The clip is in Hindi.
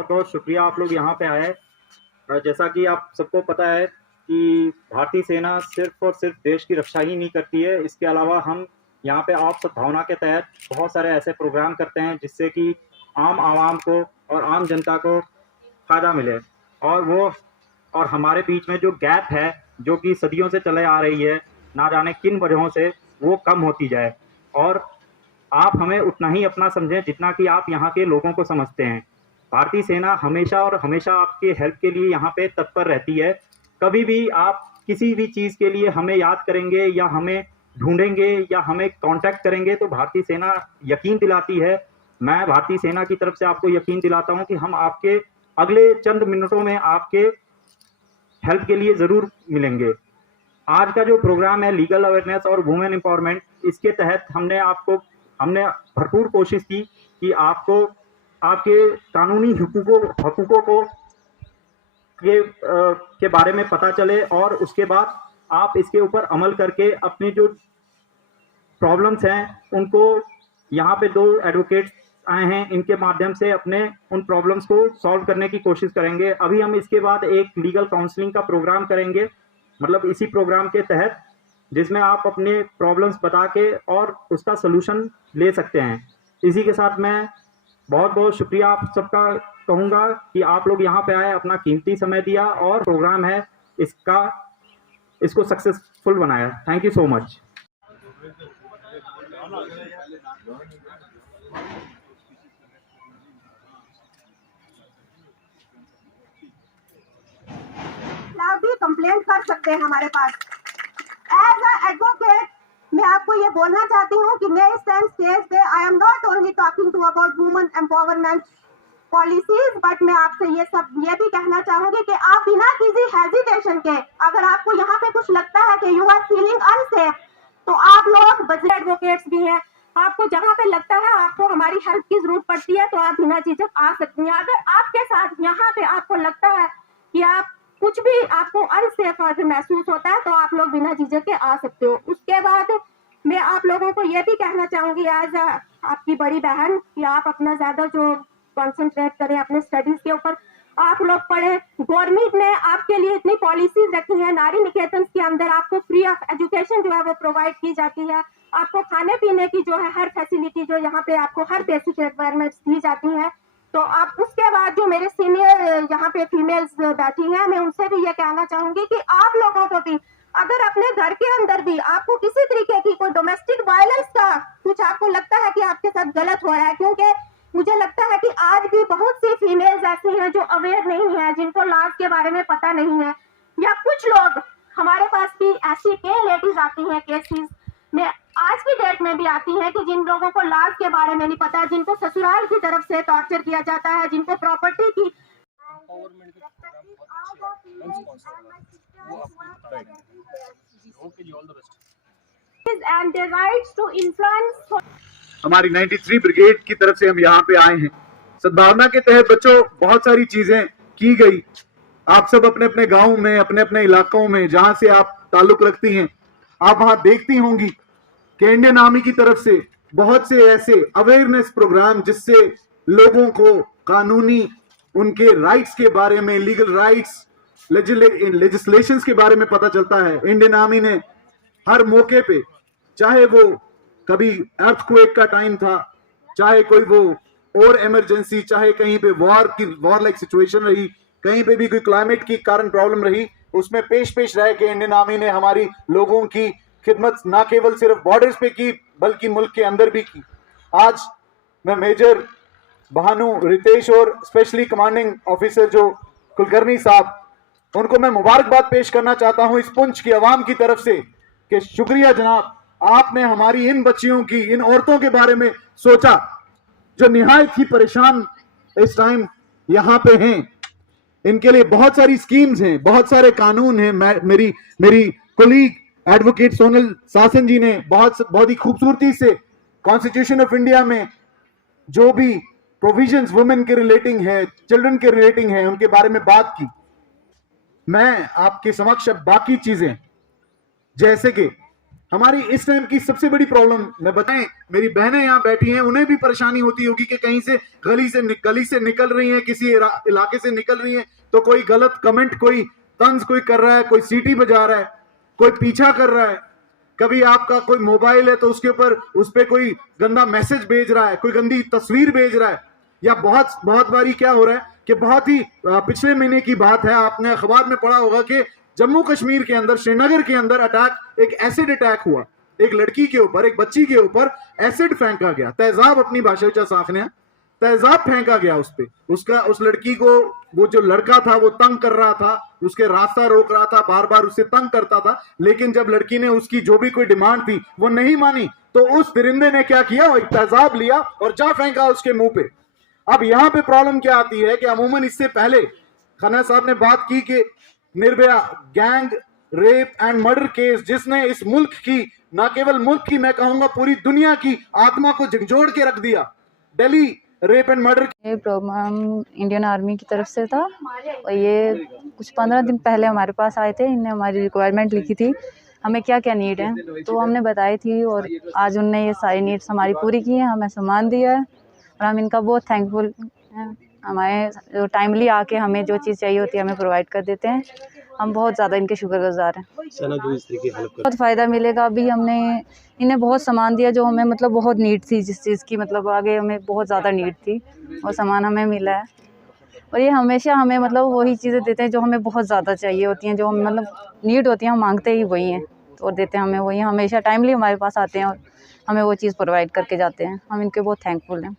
बहुत बहुत शुक्रिया आप लोग यहाँ पे आए। जैसा कि आप सबको पता है कि भारतीय सेना सिर्फ और सिर्फ देश की रक्षा ही नहीं करती है, इसके अलावा हम यहाँ पे आप सद्भावना के तहत बहुत सारे ऐसे प्रोग्राम करते हैं जिससे कि आम आवाम को और आम जनता को फ़ायदा मिले। और वो और हमारे बीच में जो गैप है, जो कि सदियों से चले आ रही है, ना जाने किन वजहों से, वो कम होती जाए। और आप हमें उतना ही अपना समझें जितना कि आप यहाँ के लोगों को समझते हैं। भारतीय सेना हमेशा और हमेशा आपके हेल्प के लिए यहाँ पे तत्पर रहती है। कभी भी आप किसी भी चीज़ के लिए हमें याद करेंगे या हमें ढूंढेंगे या हमें कांटेक्ट करेंगे तो भारतीय सेना यकीन दिलाती है, मैं भारतीय सेना की तरफ से आपको यकीन दिलाता हूँ कि हम आपके अगले चंद मिनटों में आपके हेल्प के लिए ज़रूर मिलेंगे। आज का जो प्रोग्राम है लीगल अवेयरनेस और वुमेन एम्पावरमेंट, इसके तहत हमने भरपूर कोशिश की कि आपको आपके कानूनी हकूक़ों को के बारे में पता चले और उसके बाद आप इसके ऊपर अमल करके अपनी जो प्रॉब्लम्स हैं उनको, यहाँ पे 2 एडवोकेट्स आए हैं, इनके माध्यम से अपने उन प्रॉब्लम्स को सॉल्व करने की कोशिश करेंगे। अभी हम इसके बाद एक लीगल काउंसलिंग का प्रोग्राम करेंगे, मतलब इसी प्रोग्राम के तहत, जिसमें आप अपने प्रॉब्लम्स बता के और उसका सलूशन ले सकते हैं। इसी के साथ मैं बहुत बहुत शुक्रिया आप सबका कहूँगा कि आप लोग यहाँ पे आए, अपना कीमती समय दिया और प्रोग्राम है इसको सक्सेसफुल बनाया। Thank you so much. आप भी कंप्लेंट कर सकते हैं हमारे पास। एज अ एडवोकेट मैं आपको ये बोलना चाहती हूँ कि मैं इस टाइम स्टेज पे I am not only talking to about women empowerment policies, but मैं आपसे ये भी कहना चाहूंगी कि आप बिना किसी हेजिटेशन के, अगर आपको यहाँ पे कुछ लगता है कि यू आर फीलिंग अनसेफ, तो आप लोग बजट एडवोकेट्स भी हैं, आपको जहाँ पे लगता है आपको हमारी हेल्प की जरूरत पड़ती है तो आप बिना झिझक आ सकती हैं। अगर आपके साथ यहाँ पे आपको लगता है कि आप कुछ भी आपको अनसेफ महसूस होता है तो आप लोग बिना झिझक के आ सकते हो। उसके बाद मैं आप लोगों को ये भी कहना चाहूंगी एज आपकी बड़ी बहन कि आप अपना ज्यादा जो कंसंट्रेट करें अपने स्टडीज के ऊपर, आप लोग पढ़े। गवर्नमेंट ने आपके लिए इतनी पॉलिसीज रखी है, नारी निकेतन के अंदर आपको फ्री ऑफ एजुकेशन जो है वो प्रोवाइड की जाती है, आपको खाने पीने की जो है हर फैसिलिटी जो यहाँ पे आपको हर बेसिक रिक्वायरमेंट्स दी जाती है। तो आप उसके बाद जो मेरे सीनियर यहाँ पे फीमेल्स बैठी हैं, मैं उनसे भी ये कहना चाहूंगी कि आप लोगों को भी अगर अपने घर के अंदर भी आपको किसी तरीके की कोई डोमेस्टिक वायलेंस का कुछ आपको लगता है कि आपके साथ गलत हो रहा है, क्योंकि मुझे लगता है कि आज भी बहुत सी फीमेल्स ऐसी हैं जो अवेयर नहीं है, जिनको लॉज के बारे में पता नहीं है, या कुछ लोग हमारे पास भी ऐसी कई लेडीज आती हैं केसेस में, आज की डेट में भी आती हैं कि जिन लोगों को लॉज के बारे में नहीं पता, जिनको ससुराल की तरफ से टॉर्चर किया जाता है, जिनको प्रॉपर्टी की and their rights to influence. हमारी 93 ब्रिगेड की तरफ से हम यहाँ पे आए हैं। सद्भावना के तहत बच्चों बहुत सारी चीजें की गई। आप सब अपने अपने गांव में, अपने अपने इलाकों में जहां से आप ताल्लुक रखती हैं, आप वहां देखती होंगी कि इंडियन आर्मी की तरफ से बहुत से ऐसे अवेयरनेस प्रोग्राम जिससे लोगों को कानूनी उनके राइट्स के बारे में, लीगल राइट्स, लेजिस्लेशंस के बारे में पता चलता है। इंडियन आर्मी ने हर मौके पे, चाहे वो कभी अर्थक्वेक का टाइम था, चाहे कोई वो और इमरजेंसी, चाहे कहीं पे वॉर लाइक सिचुएशन रही, कहीं पे भी कोई क्लाइमेट की कारण प्रॉब्लम रही, उसमें पेश रह के इंडियन आर्मी ने हमारी लोगों की खिदमत ना केवल सिर्फ बॉर्डर्स पे की बल्कि मुल्क के अंदर भी की। आज मैं मेजर भानु रितेश और स्पेशली कमांडिंग ऑफिसर जो कुलकर्णी साहब, उनको मैं मुबारकबाद पेश करना चाहता हूं इस पुंछ की आवाम की तरफ से कि शुक्रिया जनाब, आपने हमारी इन बच्चियों की, इन औरतों के बारे में सोचा जो निहायत ही परेशान इस टाइम यहां पे हैं। इनके लिए बहुत सारी स्कीम्स हैं, बहुत सारे कानून हैं। मेरी कोलीग एडवोकेट सोनल सासन जी ने बहुत ही खूबसूरती से कॉन्स्टिट्यूशन ऑफ इंडिया में जो भी प्रोविजंस वुमेन के रिलेटिंग है, चिल्ड्रन के रिलेटिंग है, उनके बारे में बात की। मैं आपके समक्ष अब बाकी चीजें, जैसे कि हमारी इस टाइम की सबसे बड़ी प्रॉब्लम मैं बताएं, मेरी बहनें यहाँ बैठी हैं, उन्हें भी परेशानी होती होगी कि कहीं से गली से निकल रही हैं, किसी इलाके से निकल रही हैं, तो कोई गलत कमेंट, कोई तंज कोई कर रहा है, कोई सीटी बजा रहा है, कोई पीछा कर रहा है, कभी आपका कोई मोबाइल है तो उसके ऊपर उस पर कोई गंदा मैसेज भेज रहा है, कोई गंदी तस्वीर भेज रहा है, या बहुत बारी क्या हो रहा है कि बहुत ही पिछले महीने की बात है, आपने अखबार में पढ़ा होगा कि जम्मू कश्मीर के अंदर, श्रीनगर के अंदर एक एसिड अटैक हुआ, एक लड़की के ऊपर, एक बच्ची के ऊपर एसिड फेंका गया, तेजाब अपनी भाषा साखने तेजाब फेंका गया उस पे, उस लड़की को, वो जो लड़का था वो तंग कर रहा था, उसके रास्ता रोक रहा था, बार बार उससे तंग करता था, लेकिन जब लड़की ने उसकी जो भी कोई डिमांड थी वो नहीं मानी, तो उस दरिंदे ने क्या किया, वो एक तेजाब लिया और जा फेंका उसके मुंह पे। अब यहाँ पे प्रॉब्लम क्या आती है कि अमूमन इससे पहले खन्ना साहब ने बात की कि Nirbhaya gang rape and murder case, जिसने इस मुल्क की, ना केवल मुल्क की, मैं कहूंगा पूरी दुनिया की आत्मा को झकझोर के रख दिया, दिल्ली रेप एंड मर्डर। ये प्रोग्राम इंडियन आर्मी की तरफ से था और ये कुछ 15 दिन पहले हमारे पास आए थे। इनने हमारी रिक्वायरमेंट लिखी थी, हमें क्या क्या नीड है, तो हमने बताई थी और आज उनने ये सारी नीड्स हमारी पूरी की हैं, हमें सामान दिया है और हम इनका बहुत थैंकफुल हैं। हमारे जो टाइमली आके हमें जो चीज़ चाहिए होती है हमें प्रोवाइड कर देते हैं, हम बहुत ज़्यादा इनके शुक्रगुजार हैं। बहुत फ़ायदा मिलेगा। अभी हमने इन्हें बहुत सामान दिया जो हमें मतलब बहुत नीड थी, जिस चीज़ की मतलब आगे हमें बहुत ज़्यादा नीड थी, वो सामान हमें मिला है। और ये हमेशा हमें मतलब वही चीज़ें देते हैं जो हमें बहुत ज़्यादा चाहिए होती हैं, जो हम मतलब नीड होती हैं, हम मांगते ही वही हैं तो देते हैं हमें वही, हमेशा टाइमली हमारे पास आते हैं और हमें वो चीज़ प्रोवाइड करके जाते हैं। हम इनके बहुत थैंकफुल हैं।